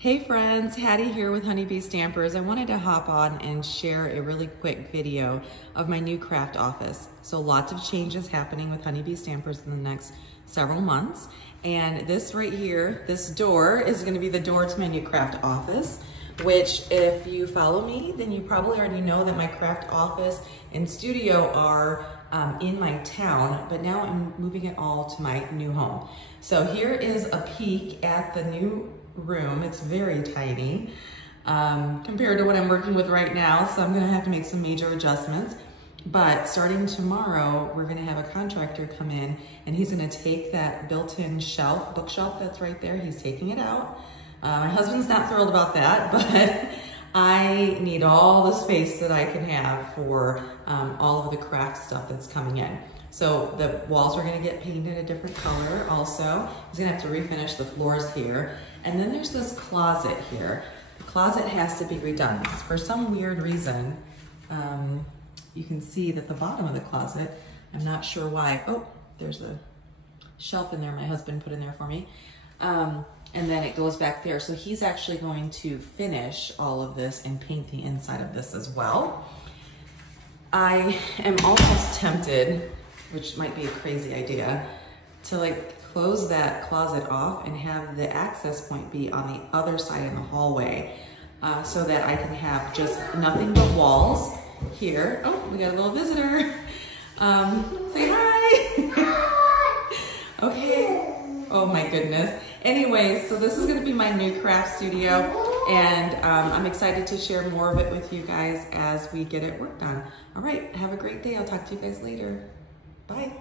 Hey friends, Hattie here with Honeybee Stampers. I wanted to hop on and share a really quick video of my new craft office. So lots of changes happening with Honeybee Stampers in the next several months. And this right here, this door is gonna be the door to my new craft office, which if you follow me, then you probably already know that my craft office and studio are in my town, but now I'm moving it all to my new home. So here is a peek at the new room. It's very tiny compared to what I'm working with right now, so I'm gonna have to make some major adjustments. But starting tomorrow, we're gonna have a contractor come in and he's gonna take that built-in shelf, bookshelf that's right there, he's taking it out. My husband's not thrilled about that, but I need all the space that I can have for all of the craft stuff that's coming in. So the walls are gonna get painted a different color also. He's gonna have to refinish the floors here. And then there's this closet here. The closet has to be redone. For some weird reason, you can see that the bottom of the closet, I'm not sure why. Oh, there's a shelf in there my husband put in there for me. And then it goes back there. So he's actually going to finish all of this and paint the inside of this as well. I am almost tempted, which might be a crazy idea, to like close that closet off and have the access point be on the other side in the hallway so that I can have just nothing but walls here. Oh, we got a little visitor. Say hi. Okay. Oh my goodness. Anyways, so this is gonna be my new craft studio and I'm excited to share more of it with you guys as we get it worked on. All right, have a great day. I'll talk to you guys later. Bye.